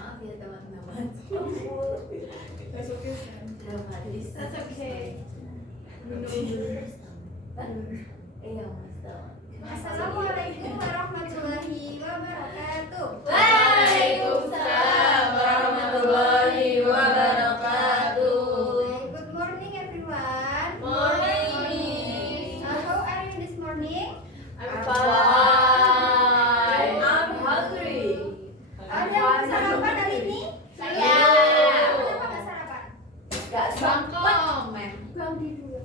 Maaf ya teman-teman. Dramatis. That's okay. Iya mas. Assalamualaikum warahmatullahi wabarakatuh. Waalaikumsalam warahmatullahi wabarakatuh. Good morning everyone. Morning, Miss. How are you this morning? I'm fine. I'm hungry. Ada yang sarapan hari ini? Saya. Kenapa nggak sarapan? Gak sempet, mem.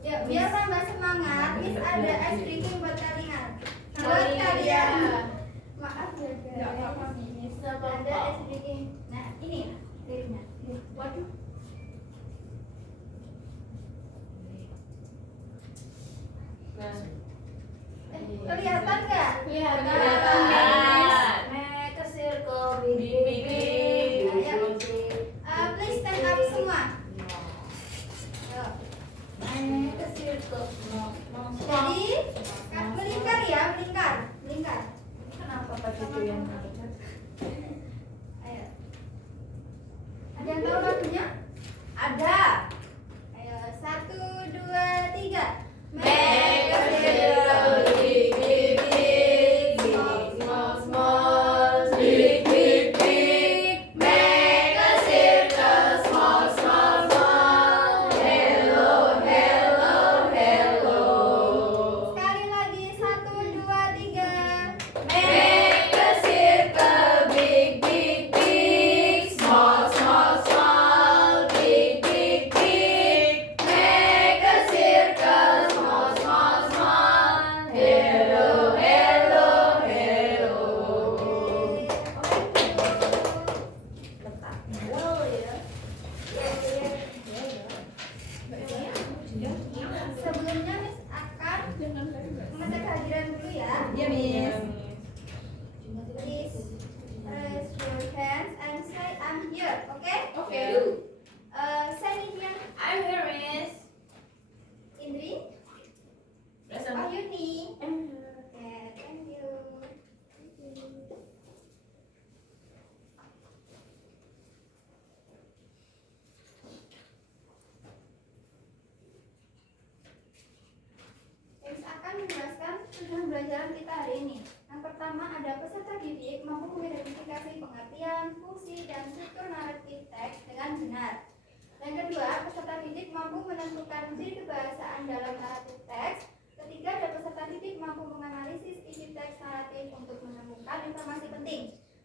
Ya, biar tambah semangat, Miss ada es drinking buat kalian. Oh, Buat iya. kalian. Maaf ya Nggak apa-apa, guys. Miss. Ada es drinking. Nah, ini dirinya. Waduh. Kelihatan nggak? Kelihatan. Make a circle, Big. Ayo. Please stand up semua. Ayo. Make a circle. Jadi, melingkar ya, melingkar. Kenapa Pak itu yang Ayo. Ada yang tahu lagunya? ada? Ayo, 1, 2, 3. Make a circle, big, big, big, small, small, big, big, big. Make a circle, small, small, small. Hello, hello, hello. Sekali lagi, 1, 2, 3. Make a circle, big, big, big, small, small, small, big, big, big. Make a circle, small, small, small. Hello, hello, hello. Well, ya. Sebelumnya Miss akan mengecek kehadiran dulu ya. Iya, Miss. Please raise your hands and say I'm here, okay? Oke. Say Nivian, I'm here, Miss. Indri, Present. Ayuni. Oke, thank you. Miss akan menjelaskan tujuan pembelajaran kita hari ini. Yang pertama ada peserta didik mampu mengidentifikasi pengertian, fungsi, dan struktur naratif teks dengan benar. Yang kedua, peserta didik mampu menentukan ciri kebahasaan dalam naratif teks. Ketiga, ada peserta didik mampu menganalisis isi teks naratif untuk menemukan informasi penting.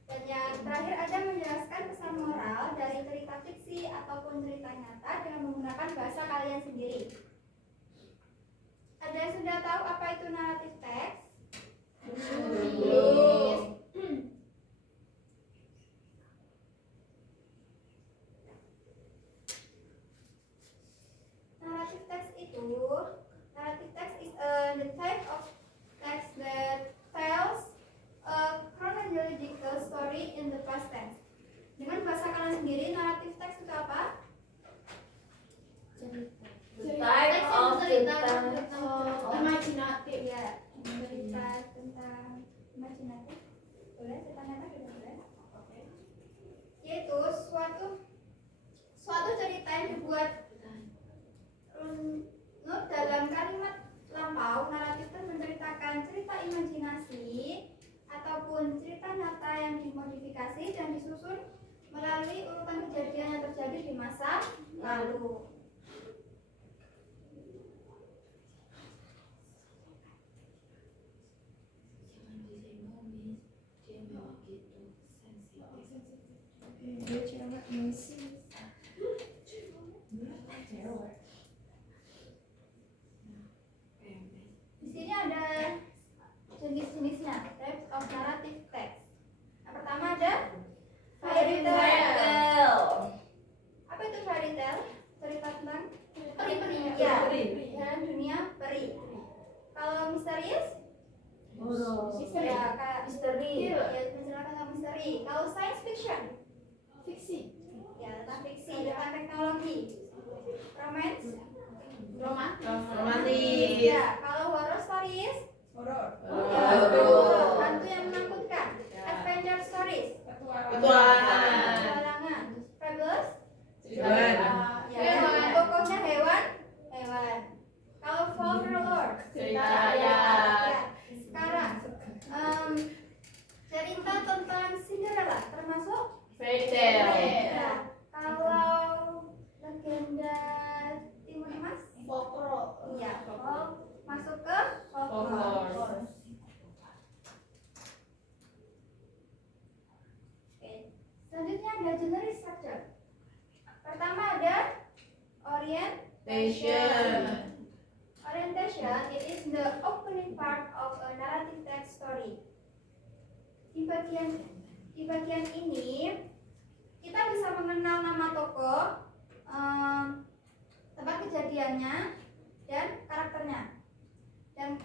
Dan yang terakhir ada menjelaskan pesan moral dari cerita fiksi ataupun cerita nyata dengan menggunakan bahasa kalian sendiri. Ada yang sudah tahu apa itu naratif teks? Belum. Narrative text is the type of text that tells a chronological story in the past tense. Dengan bahasa kalian sendiri, narrative text itu apa? Type of cerita. Imajinatif ya, cerita tentang imajinatif. Boleh cerita nyata juga boleh. Yaitu suatu cerita yang dibuat runut dalam kalimat lampau. Naratif itu menceritakan cerita imajinasi ataupun cerita nyata yang dimodifikasi dan disusun melalui urutan kejadian yang terjadi di masa lalu. Di sini ada jenis-jenisnya, types of narrative text. Yang pertama ada fairy tale. Apa itu fairy tale? Cerita history. Kalau science fiction, Fiksi. ya tentang fiksi, tentang teknologi. Romance, Romantis. ya. Kalau horror stories, Horor. horor, hantu yang menakutkan. Adventure stories, petualangan. Fables, Hewan. ya. Tokohnya hewan. Kalau folklore, Cerita ya. rakyat. Sekarang cerita tentang Cinderella termasuk Fairy tale. ya. Kalau legenda Timur Mas, Folklore. iya, masuk ke folklore. Folklore. Oke. Selanjutnya ada genre structure. Pertama ada orientation. Orientation, it is the opening part of a narrative text story. Di bagian ini kita bisa mengenal nama tokoh, tempat kejadiannya, dan karakternya. Dan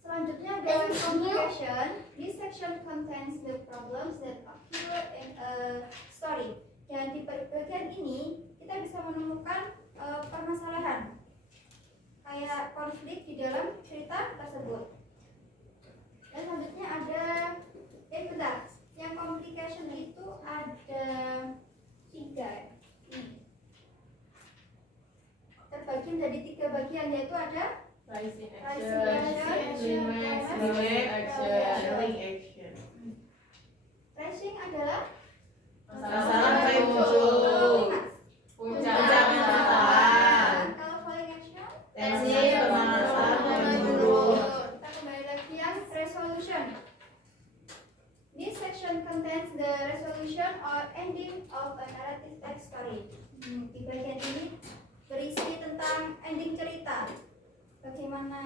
selanjutnya ada communication. This section contains the problems that occur in a story. Dan di bagian ini kita bisa menemukan permasalahan kayak konflik di dalam cerita tersebut. Dan selanjutnya ada bentar. Yang complication itu ada 3. Terbagi menjadi 3 bagian, yaitu ada Rising Rising action. action. Killing action. Rising adalah Masalah yang muncul. Puncak masalah. Kalau falling action, Tensi permasalahan menurun. kita kembali lagi yang resolution. This section contains the resolution or ending of a narrative text story. Di bagian ini berisi tentang ending cerita. Bagaimana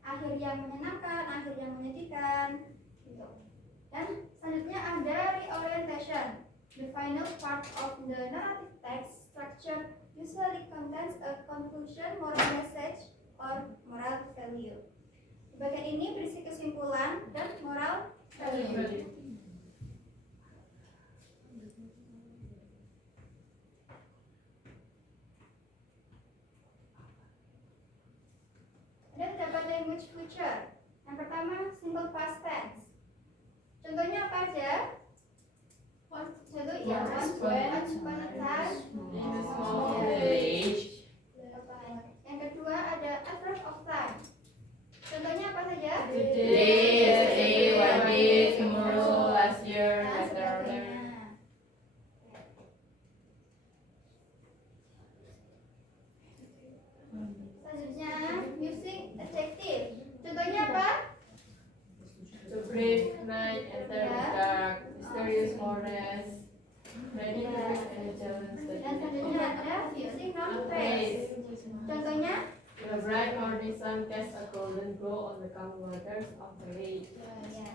akhir yang menyenangkan, akhir yang menyedihkan, gitu. Dan selanjutnya ada reorientation. The final part of the narrative text structure usually contains a conclusion, moral message, or moral value. Bagian ini berisi kesimpulan dan moral value. Dan terdapat language feature. Yang pertama, simple past tense. Contohnya apa aja? Satu, ya, once upon a time. In a small village. Yang kedua ada adverb of time. Contohnya apa saja? Today, yesterday, one day, tomorrow, last year, Dan later. sebagainya. Selanjutnya, using adjective. Contohnya apa? The brave night enter the dark, mysterious forest, ready to face any challenge that Dan selanjutnya ada using noun phrase. Contohnya? the bright morning sun casts a golden glow on the calm waters of the lake. Ya.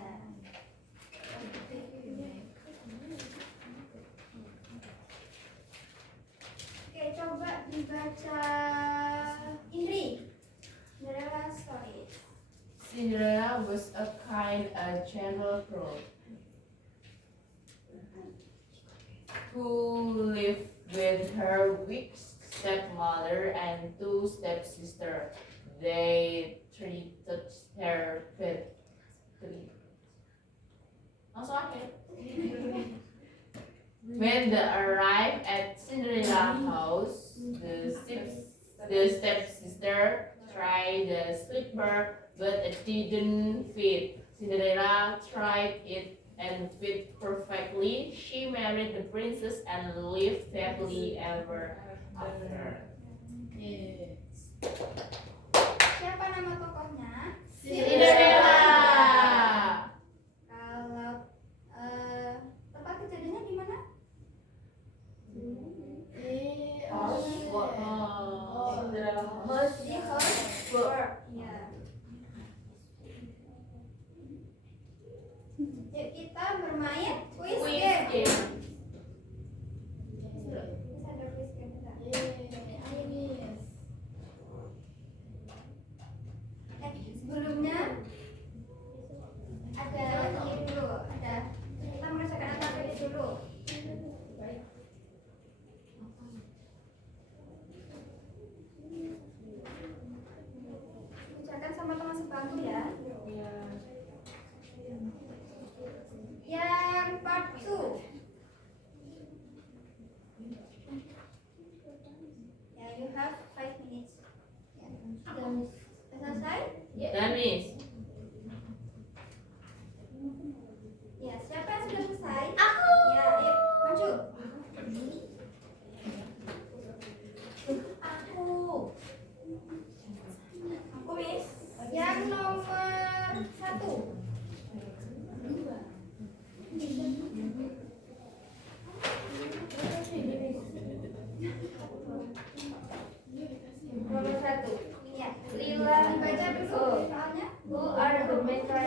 Oke, coba dibaca Indri. Cinderella story. Cinderella was a kind and gentle girl who lived with her weak stepmother and 2 stepsisters. They treated her badly. Langsung akhir. When they arrived at Cinderella's house, the stepsister tried the slipper, but it didn't fit. Cinderella tried it and fit perfectly. She married the princess and lived happily ever after. Siapa nama tokohnya? Cinderella. Kalau tempat kejadiannya di mana? Di Horseburg. Ya. Yuk kita bermain quiz game. Bisa ada quiz game enggak? Sebelumnya ada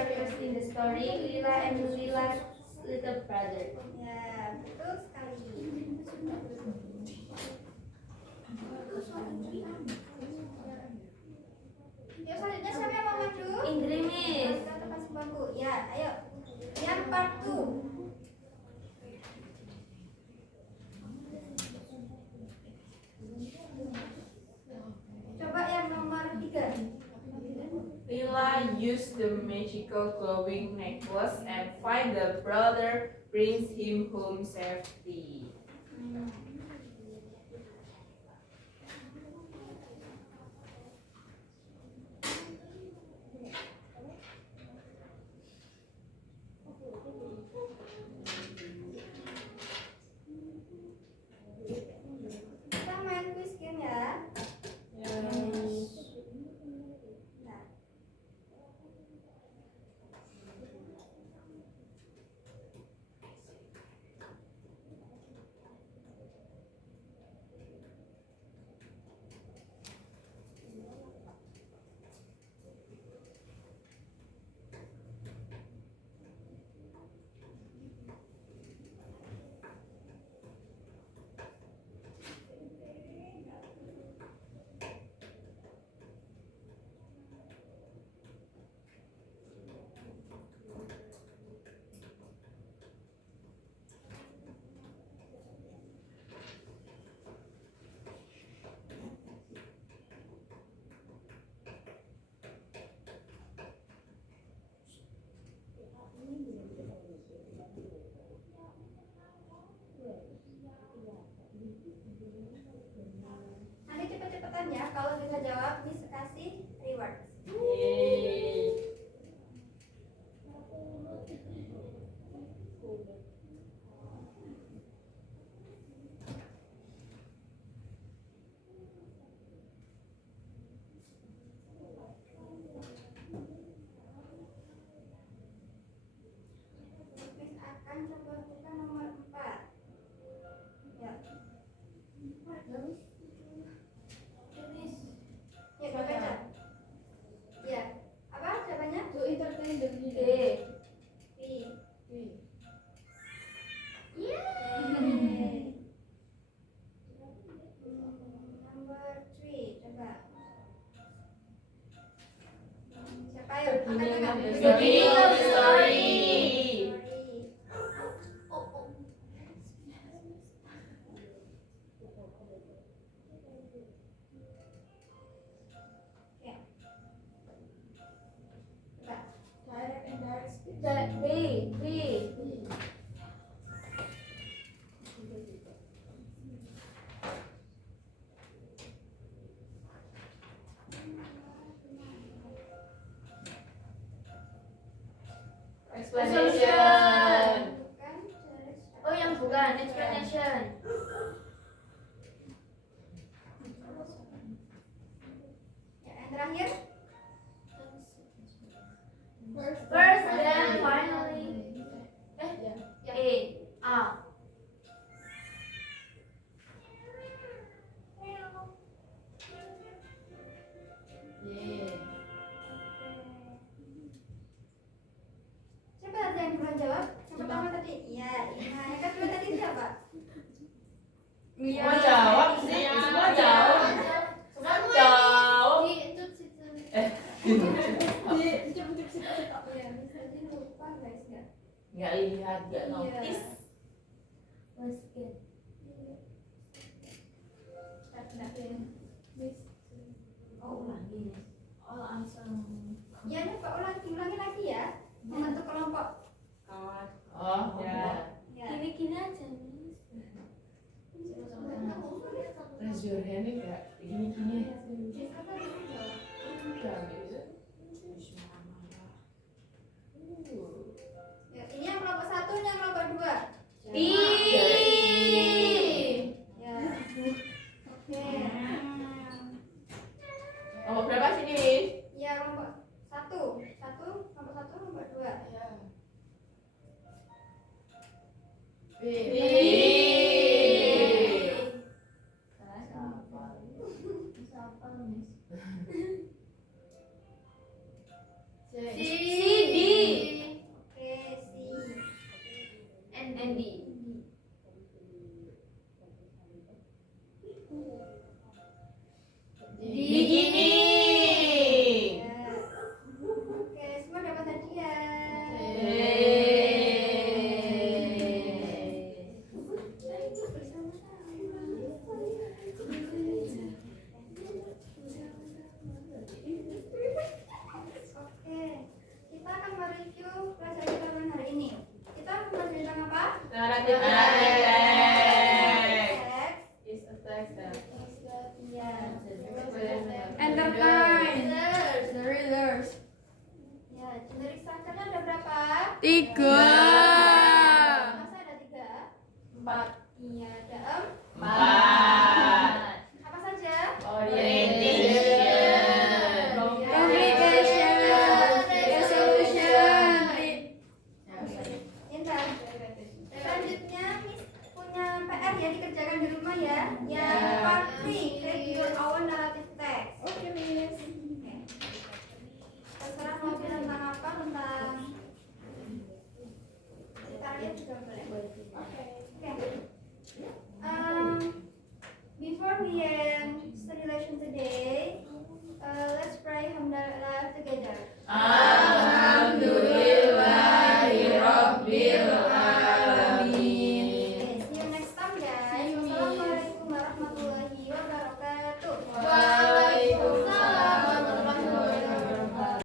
characters in the story, Lila and Lila's little brother. Ya, betul sekali. Yuk selanjutnya siapa yang mau maju? Indri, Miss. Kita tekan sebangku. Ya, ayo. Yang part 2. Coba yang nomor 3. Lila used the magical glowing necklace and find the brother brings him home safely. Kita main quiz game ya. Nah, nanti cepet-cepetan ya. Kalau bisa jawab, Miss kasih reward. Yay. Miss akan coba buka nomor 4. Ya. Ya, baca. Ya. Apa jawabannya? To entertain the B. reader. B. B. Yeay. Number 3, coba. Siapa yuk? Angkat tangan. The beginning of the story. Ya. Coba. Direct and direct speech. B. B. Explanation. Bukan, jelas. Oh, yang bukan explanation. Ya, yang terakhir. First, then finally. Ya. A. A. Yeah. Siapa tadi yang belum jawab? Yang pertama tadi. Iya, Ina. Yang kedua tadi siapa? Semua jawab sih. Semua jawab. Semua jawab. Iya, Miss tadi lupa guys ya. Nggak lihat, nggak notice. Basket. Oh, ulangi. All answer. Ya, coba ulangi lagi ya. Membentuk kelompok. Kawan. Oh, ya. Ya. Gini-gini aja, Miss. Raise your hand nih nggak gini-gini aja. Nggak gitu. Ya, ini yang kelompok 1, ini yang kelompok 2. B. Ya. Oke. Nomor berapa sini? Ya, kelompok 1. Kelompok 1, kelompok 2. B. C. D. Is a text that Iya. Entertain. Readers. The readers. Ya, generic structure-nya ada berapa? 3.